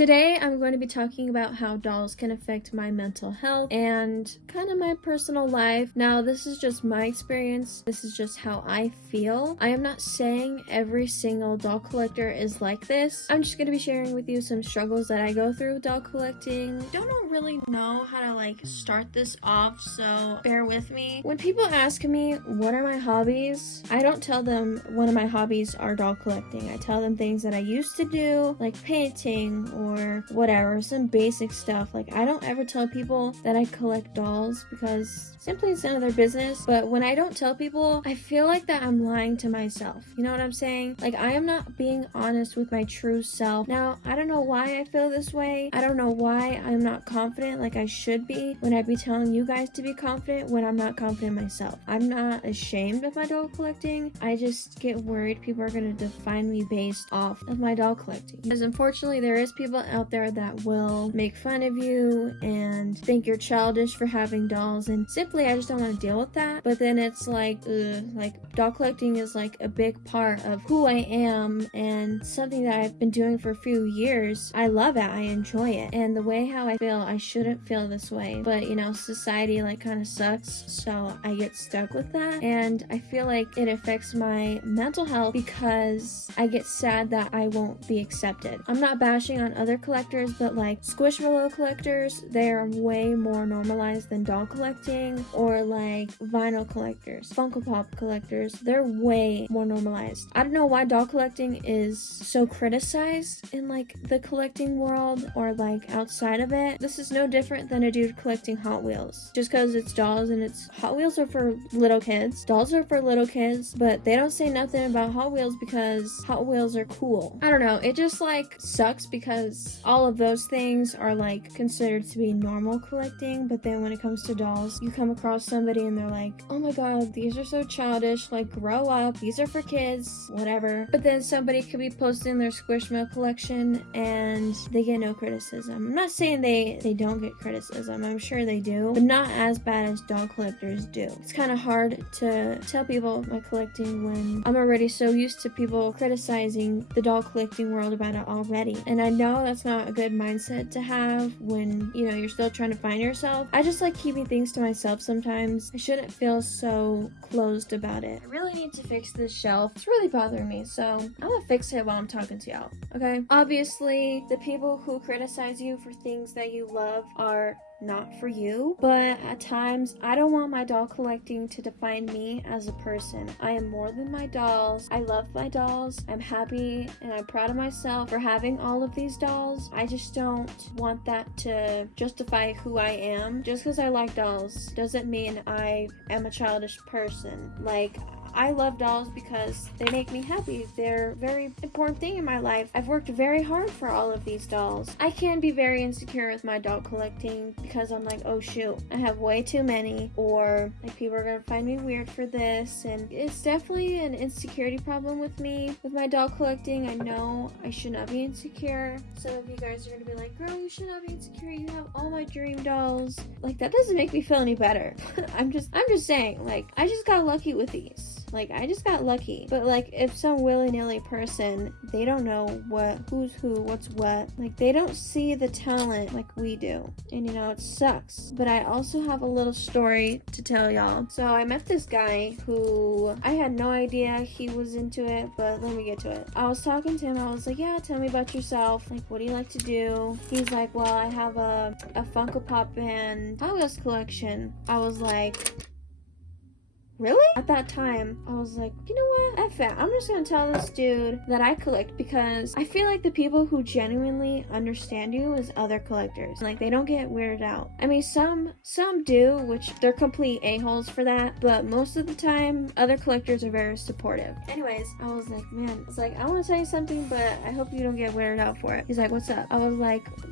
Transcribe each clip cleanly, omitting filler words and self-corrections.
Today, I'm going to be talking about how dolls can affect my mental health and kind of my personal life. Now, this is just my experience. This is just how I feel. I am not saying every single doll collector is like this. I'm just going to be sharing with you some struggles that I go through with doll collecting. Don't really know how to start this off, so bear with me. When people ask me what are my hobbies, I don't tell them one of my hobbies are doll collecting. I tell them things that I used to do, like painting or whatever, some basic stuff. I don't ever tell people that I collect dolls because simply it's none of their business. But when I don't tell people, I feel like that I'm lying to myself. You know what I'm saying? I am not being honest with my true self. Now, I don't know why I feel this way. I don't know why I'm not confident like I should be when I be telling you guys to be confident when I'm not confident myself. I'm not ashamed of my doll collecting. I just get worried people are going to define me based off of my doll collecting. Because unfortunately, there is people out there that will make fun of you and think you're childish for having dolls, and simply I just don't want to deal with that. But then it's doll collecting is a big part of who I am and something that I've been doing for a few years. I love it. I enjoy it. And the way how I feel, I shouldn't feel this way. But society kind of sucks, so I get stuck with that. And I feel like it affects my mental health because I get sad that I won't be accepted. I'm not bashing on other collectors, but Squishmallow collectors, they are way more normalized than doll collecting, or vinyl collectors, Funko Pop collectors, they're way more normalized. I don't know why doll collecting is so criticized in the collecting world or outside of it. This is no different than a dude collecting Hot Wheels. Just because it's dolls and it's Hot Wheels are for little kids, dolls are for little kids, but they don't say nothing about Hot Wheels because Hot Wheels are cool. I don't know, it just sucks because all of those things are considered to be normal collecting, but then when it comes to dolls, you come across somebody and they're oh my god, these are so childish, grow up, these are for kids, whatever. But then somebody could be posting their Squishmallow collection and they get no criticism. I'm not saying they don't get criticism, I'm sure they do, but not as bad as doll collectors do. It's kind of hard to tell people my collecting when I'm already so used to people criticizing the doll collecting world about it already. And I know that's not a good mindset to have when you're still trying to find yourself. I just like keeping things to myself sometimes. I shouldn't feel so closed about it. I really need to fix this shelf. It's really bothering me, so I'm gonna fix it while I'm talking to y'all, okay? Obviously, the people who criticize you for things that you love are not for you, but at times I don't want my doll collecting to define me as a person. I am more than my dolls. I love my dolls. I'm happy and I'm proud of myself for having all of these dolls. I just don't want that to justify who I am. Just because I like dolls doesn't mean I am a childish person. I love dolls because they make me happy. They're a very important thing in my life. I've worked very hard for all of these dolls. I can be very insecure with my doll collecting because I'm oh shoot, I have way too many, or people are gonna find me weird for this, and it's definitely an insecurity problem with me. With my doll collecting, I know I should not be insecure. Some of you guys are gonna be girl, you should not be insecure. You have all my dream dolls. That doesn't make me feel any better. I'm just saying, I just got lucky with these. I just got lucky. But if some willy-nilly person, they don't know who's who, what's what, they don't see the talent like we do. And it sucks. But I also have a little story to tell y'all. So I met this guy who I had no idea he was into it, but let me get to it. I was talking to him, I was yeah, tell me about yourself. What do you like to do? He's well, I have a Funko Pop and Hot Wheels collection. I was really? At that time, I was you know what? F it. I'm just gonna tell this dude that I collect because I feel the people who genuinely understand you is other collectors. They don't get weirded out. I mean, some do, which they're complete a-holes for that, but most of the time, other collectors are very supportive. Anyways, I was man, it's I want to tell you something, but I hope you don't get weirded out for it. He's what's up? I was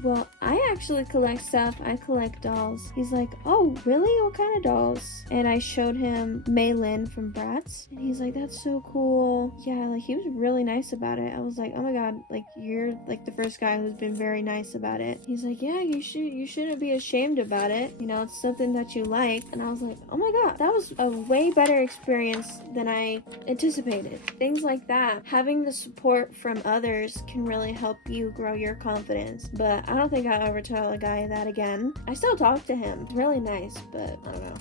well, I actually collect stuff. I collect dolls. He's oh, really? What kind of dolls? And I showed him Maylin from Bratz. And he's like, that's so cool. Yeah, like he was really nice about it. I was like, oh my god, like you're like the first guy who's been very nice about it. He's like, yeah, you shouldn't be ashamed about it. You know, it's something that you like. And I was like, oh my god, that was a way better experience than I anticipated. Things like that, having the support from others can really help you grow your confidence. But I don't think I'll ever tell a guy that again. I still talk to him. It's really nice, but I don't know.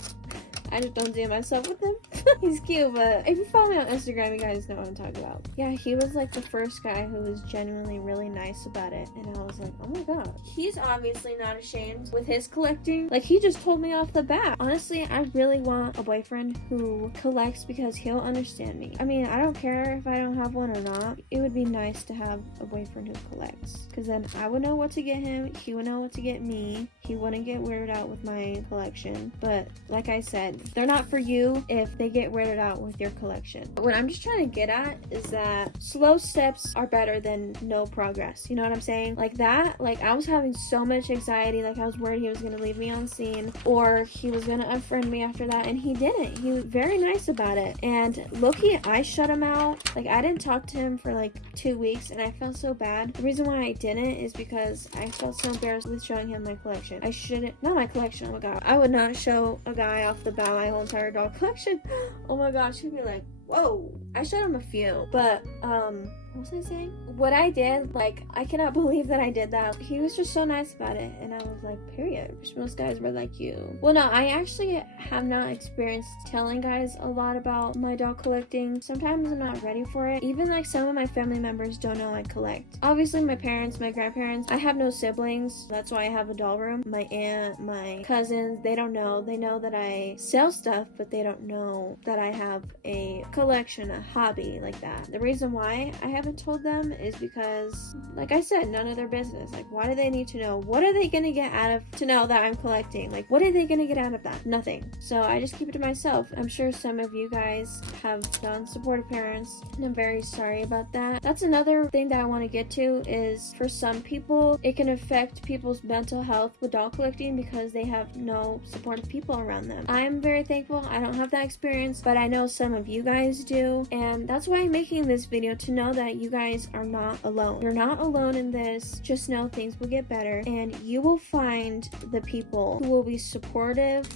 I just don't see myself with him. He's cute, but if you follow me on Instagram, you guys know what I'm talking about. Yeah, he was like the first guy who was genuinely really nice about it. And I was like, oh my god. He's obviously not ashamed with his collecting. Like, he just told me off the bat. Honestly, I really want a boyfriend who collects because he'll understand me. I mean, I don't care if I don't have one or not. It would be nice to have a boyfriend who collects. Because then I would know what to get him. He would know what to get me. He wouldn't get weirded out with my collection. But like I said, they're not for you if they get weirded out with your collection. What I'm just trying to get at is that slow steps are better than no progress. You know what I'm saying? Like that, like I was having so much anxiety, like I was worried he was gonna leave me on scene or he was gonna unfriend me after that, and he didn't. He was very nice about it. And low-key, I shut him out. Like I didn't talk to him for like 2 weeks and I felt so bad. The reason why I didn't is because I felt so embarrassed with showing him my collection. I shouldn't, not my collection, oh my god. I would not show a guy off the bat my whole entire doll collection. Oh my gosh, he'd be like, whoa. I showed him a few, but what was I saying? What I did, like, I cannot believe that I did that. He was just so nice about it, and I was like, period. Wish most guys were like you. Well, no, I actually have not experienced telling guys a lot about my doll collecting. Sometimes I'm not ready for it. Even like some of my family members don't know I collect. Obviously, my parents, my grandparents, I have no siblings. That's why I have a doll room. My aunt, my cousins, they don't know. They know that I sell stuff, but they don't know that I have a collection, a hobby like that. The reason why I haven't told them is because, like I said, none of their business. Like, why do they need to know? What are they gonna get out of to know that I'm collecting? Like, what are they gonna get out of that? Nothing. So I just keep it to myself. I'm sure some of you guys have non-supportive parents, and I'm very sorry about that. That's another thing that I want to get to is for some people, it can affect people's mental health with doll collecting because they have no supportive people around them. I'm very thankful I don't have that experience, but I know some of you guys do, and that's why I'm making this video, to know that you guys are not alone. You're not alone in this. Just know things will get better, and you will find the people who will be supportive,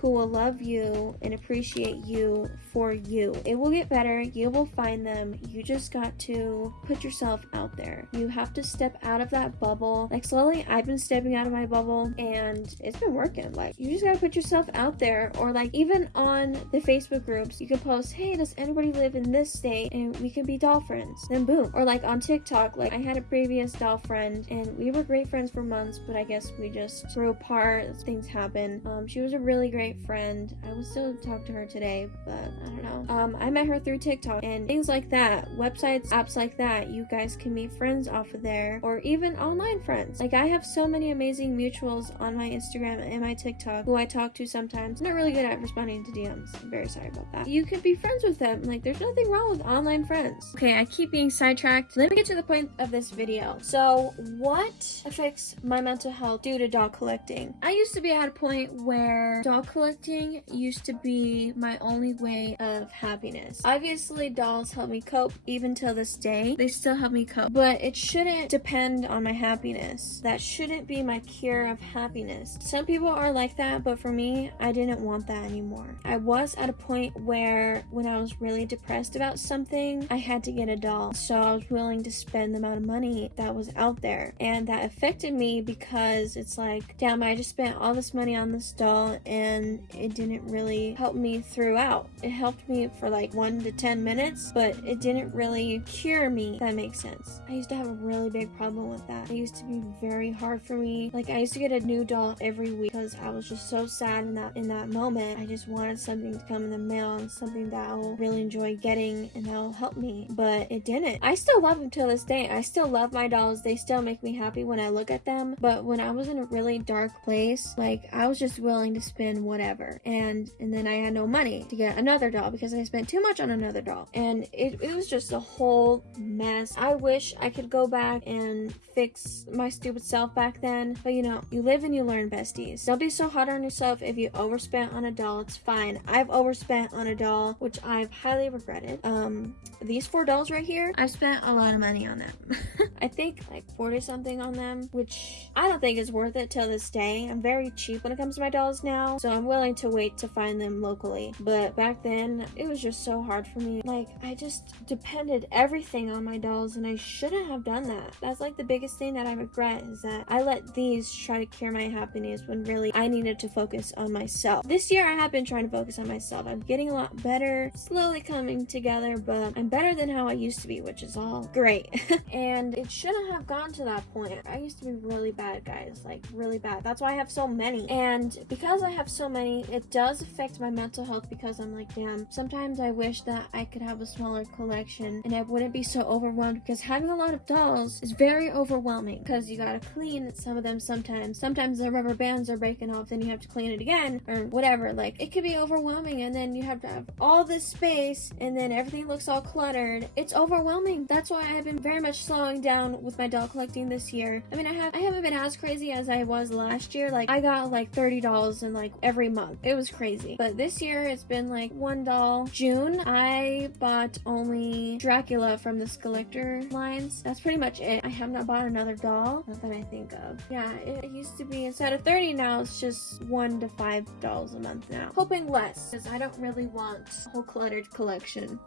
who will love you and appreciate you for you. It will get better. You will find them. You just got to put yourself out there. You have to step out of that bubble. Like, slowly I've been stepping out of my bubble and it's been working. Like, you just gotta put yourself out there. Or like, even on the Facebook groups, you can post, hey, does anybody live in this state and we can be doll friends? Then boom. Or like on TikTok, like I had a previous doll friend and we were great friends for months, but I guess we just grew apart. Things happen. She was a really great friend. I would still talk to her today, but I don't know. I met her through TikTok and things like that. Websites, apps like that. You guys can meet friends off of there, or even online friends. Like, I have so many amazing mutuals on my Instagram and my TikTok who I talk to sometimes. I'm not really good at responding to DMs. I'm very sorry about that. You could be friends with them. Like, there's nothing wrong with online friends. Okay, I keep being sidetracked. Let me get to the point of this video. So, what affects my mental health due to doll collecting? I used to be at a point where doll collecting used to be my only way of happiness. Obviously, dolls help me cope even till this day. They still help me cope, but it shouldn't depend on my happiness. That shouldn't be my cure of happiness. Some people are like that, but for me, I didn't want that anymore. I was at a point where when I was really depressed about something, I had to get a doll. So I was willing to spend the amount of money that was out there, and that affected me because it's like, damn, I just spent all this money on this doll and it didn't really help me throughout. It helped me for like 1 to 10 minutes, but it didn't really cure me, if that makes sense. I used to have a really big problem with that. It used to be very hard for me. Like, I used to get a new doll every week because I was just so sad in that moment. I just wanted something to come in the mail and something that I will really enjoy getting and that will help me, but it didn't. I still love them till this day. I still love my dolls. They still make me happy when I look at them, but when I was in a really dark place, like, I was just willing to spend whatever. And then I had no money to get another doll because I spent too much on another doll. And it was just a whole mess. I wish I could go back and fix my stupid self back then. But you know, you live and you learn, besties. Don't be so hard on yourself if you overspent on a doll. It's fine. I've overspent on a doll, which I've highly regretted. These 4 dolls right here, I've spent a lot of money on them. I think like 40 something on them, which I don't think is worth it till this day. I'm very cheap when it comes to my dolls now, so I'm willing to wait to find them locally. But back then, it was just so hard for me. Like, I just depended everything on my dolls, and I shouldn't have done that. That's like the biggest thing that I regret, is that I let these try to cure my happiness when really I needed to focus on myself. This year, I have been trying to focus on myself. I'm getting a lot better, slowly coming together, but I'm better than how I used to be, which is all great. And it shouldn't have gone to that point. I used to be really bad, guys, like really bad. That's why I have so many. And because I have so many, it does affect my mental health, because I'm like, damn, sometimes I wish that I could have a smaller collection and I wouldn't be so overwhelmed, because having a lot of dolls is very overwhelming, because you gotta clean some of them sometimes. Sometimes the rubber bands are breaking off, then you have to clean it again or whatever. Like, it could be overwhelming, and then you have to have all this space, and then everything looks all cluttered. It's overwhelming. That's why I've been very much slowing down with my doll collecting this year. I mean, I haven't been as crazy as I was last year. Like, I got like 30 dolls in like every month. It was crazy. But this year it's been like 1 doll. June, I bought only Dracula from the collector lines. That's pretty much it. I have not bought another doll, not that I think of. Yeah, it used to be, instead of 30 now, it's just 1 to 5 dolls a month now. Hoping less, because I don't really want a whole cluttered collection.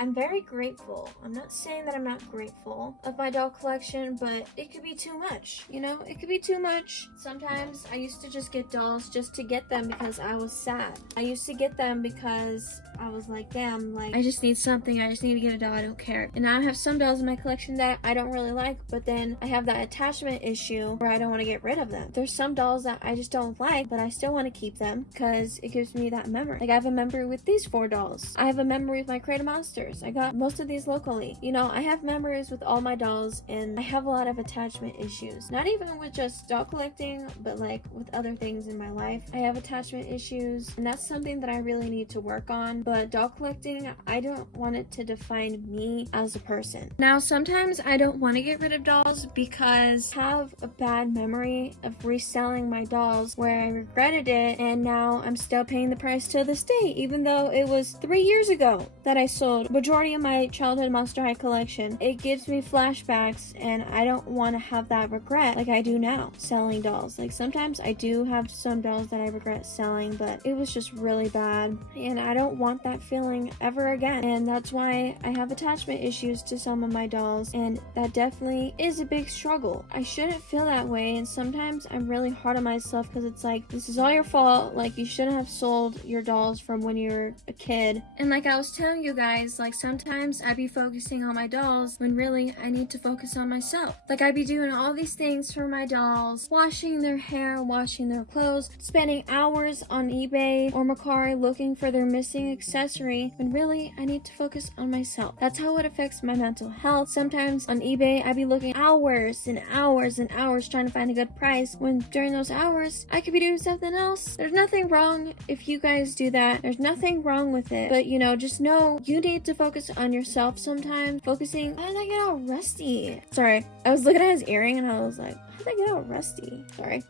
I'm very grateful. I'm not saying that I'm not grateful of my doll collection, but it could be too much, you know? It could be too much. Sometimes I used to just get dolls just to get them because I was sad. I used to get them because I was like, damn, like, I just need something. I just need to get a doll. I don't care. And now I have some dolls in my collection that I don't really like, but then I have that attachment issue where I don't want to get rid of them. There's some dolls that I just don't like, but I still want to keep them because it gives me that memory. Like, I have a memory with these 4 dolls. I have a memory with my Crate of Monsters. I got most of these locally. You know, I have memories with all my dolls, and I have a lot of attachment issues. Not even with just doll collecting, but like with other things in my life. I have attachment issues, and that's something that I really need to work on. But doll collecting, I don't want it to define me as a person. Now, sometimes I don't want to get rid of dolls because I have a bad memory of reselling my dolls where I regretted it, and now I'm still paying the price to this day, even though it was 3 years ago that I sold majority of my childhood Monster High collection. It gives me flashbacks, and I don't want to have that regret like I do now selling dolls. Like, sometimes I do have some dolls that I regret selling, but it was just really bad, and I don't want that feeling ever again. And that's why I have attachment issues to some of my dolls, and that definitely is a big struggle. I shouldn't feel that way, and sometimes I'm really hard on myself because it's like, this is all your fault. Like, you shouldn't have sold your dolls from when you were a kid. And like I was telling you guys, like, sometimes I'd be focusing on my dolls when really I need to focus on myself. Like, I'd be doing all these things for my dolls, washing their hair, washing their clothes, spending hours on eBay or Mercari looking for their missing accessory, when really I need to focus on myself. That's how it affects my mental health. Sometimes on eBay, I'd be looking hours and hours and hours trying to find a good price, when during those hours, I could be doing something else. There's nothing wrong if you guys do that. There's nothing wrong with it. But, you know, just know you need to focus on yourself sometimes. Focusing, how did I get all rusty? Sorry, I was looking at his earring and I was like, how did I get all rusty? Sorry.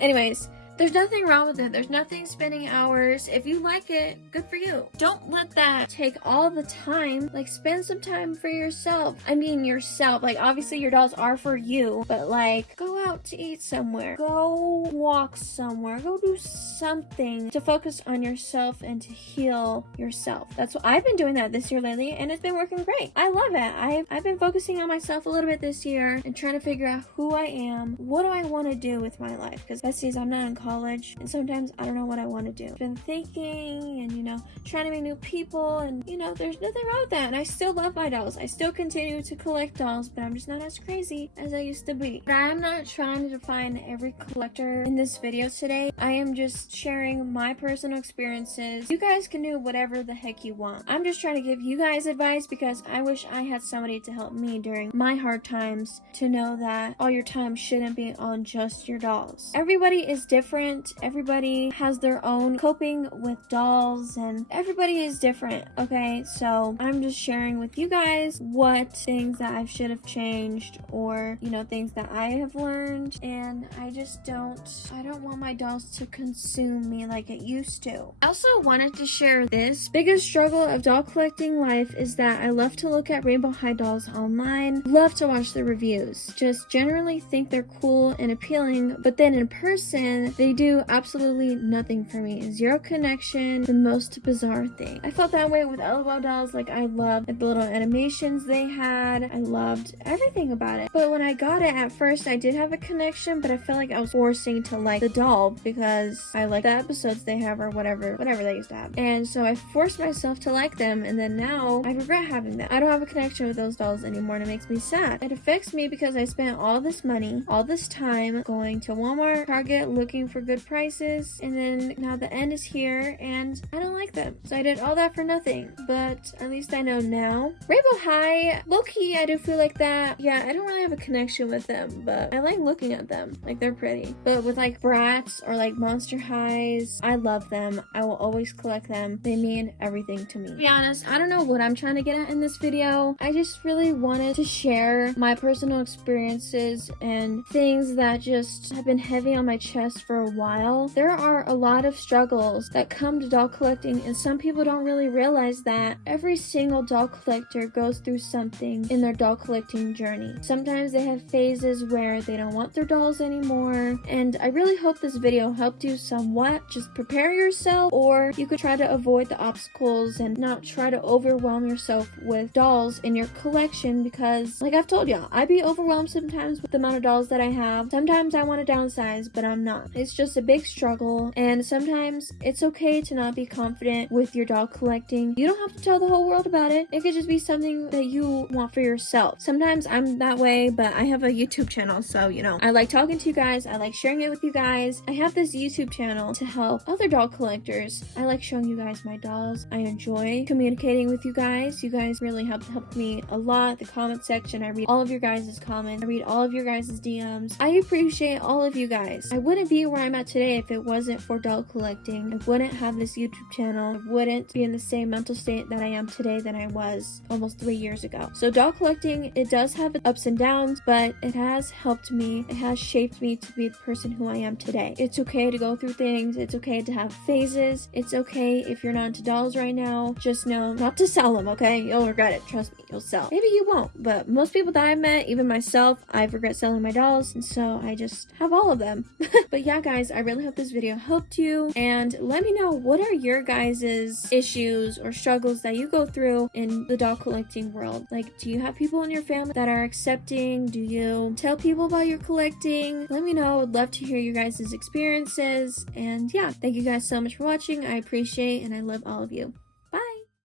Anyways, there's nothing wrong with it. There's nothing spending hours. If you like it, good for you. Don't let that take all the time. Like, spend some time for yourself. I mean, yourself. Like, obviously your dolls are for you, but like, go out to eat somewhere. Go walk somewhere. Go do something to focus on yourself and to heal yourself. That's what I've been doing that this year lately, and it's been working great. I love it. I've been focusing on myself a little bit this year and trying to figure out who I am. What do I want to do with my life? Because besties, I'm not in college, and sometimes I don't know what I want to do. I've been thinking and, you know, trying to meet new people, and, you know, there's nothing wrong with that. And I still love my dolls. I still continue to collect dolls, but I'm just not as crazy as I used to be. But I'm not trying to define every collector in this video today. I am just sharing my personal experiences. You guys can do whatever the heck you want. I'm just trying to give you guys advice because I wish I had somebody to help me during my hard times, to know that all your time shouldn't be on just your dolls. Everybody is different. Everybody has their own coping with dolls, and everybody is different, okay? So I'm just sharing with you guys what things that I should have changed, or, you know, things that I have learned. And I don't want my dolls to consume me like it used to. I also wanted to share this. Biggest struggle of doll collecting life is that I love to look at Rainbow High dolls online, love to watch the reviews, just generally think they're cool and appealing, but then in person they do absolutely nothing for me. Zero connection, the most bizarre thing. I felt that way with LOL dolls. Like, I loved the little animations they had, I loved everything about it, but when I got it at first I did have a connection, but I felt like I was forcing to like the doll because I like the episodes they have, or whatever they used to have, and so I forced myself to like them, and then now I regret having them. I don't have a connection with those dolls anymore, and it makes me sad. It affects me because I spent all this money, all this time going to Walmart, Target, looking for good prices, and then now the end is here and I don't like them. So I did all that for nothing, but at least I know now. Rainbow High, low-key, I do feel like that. Yeah, I don't really have a connection with them, but I like looking at them. Like, they're pretty. But with like Bratz or like Monster Highs, I love them. I will always collect them. They mean everything to me. To be honest, I don't know what I'm trying to get at in this video. I just really wanted to share my personal experiences and things that just have been heavy on my chest for a while. There are a lot of struggles that come to doll collecting, and some people don't really realize that every single doll collector goes through something in their doll collecting journey. Sometimes they have phases where they don't want their dolls anymore, and I really hope this video helped you somewhat. Just prepare yourself, or you could try to avoid the obstacles and not try to overwhelm yourself with dolls in your collection, because like I've told y'all, I'd be overwhelmed sometimes with the amount of dolls that I have. Sometimes I want to downsize, but I'm not. It's just a big struggle, and sometimes it's okay to not be confident with your doll collecting. You don't have to tell the whole world about it. It could just be something that you want for yourself. Sometimes I'm that way, but I have a YouTube channel, so you know, I like talking to you guys. I like sharing it with you guys. I have this YouTube channel to help other doll collectors. I like showing you guys my dolls. I enjoy communicating with you guys. You guys really helped me a lot. The comment section, I read all of your guys' comments. I read all of your guys' DMs. I appreciate all of you guys. I wouldn't be where I'm at today if it wasn't for doll collecting. I wouldn't have this YouTube channel. I wouldn't be in the same mental state that I am today than I was almost 3 years ago. So doll collecting, it does have its ups and downs, but it has helped me. It has shaped me to be the person who I am today. It's okay to go through things. It's okay to have phases. It's okay if you're not into dolls right now. Just know not to sell them, okay? You'll regret it. Trust me, you'll sell. Maybe you won't, but most people that I've met, even myself, I've regret selling my dolls, and so I just have all of them. But yeah, guys, I really hope this video helped you, and let me know, what are your guys' issues or struggles that you go through in the doll collecting world? Like, do you have people in your family that are accepting? Do you tell people about your collecting? Let me know. I'd love to hear your guys' experiences. And yeah, thank you guys so much for watching. I appreciate and I love all of you.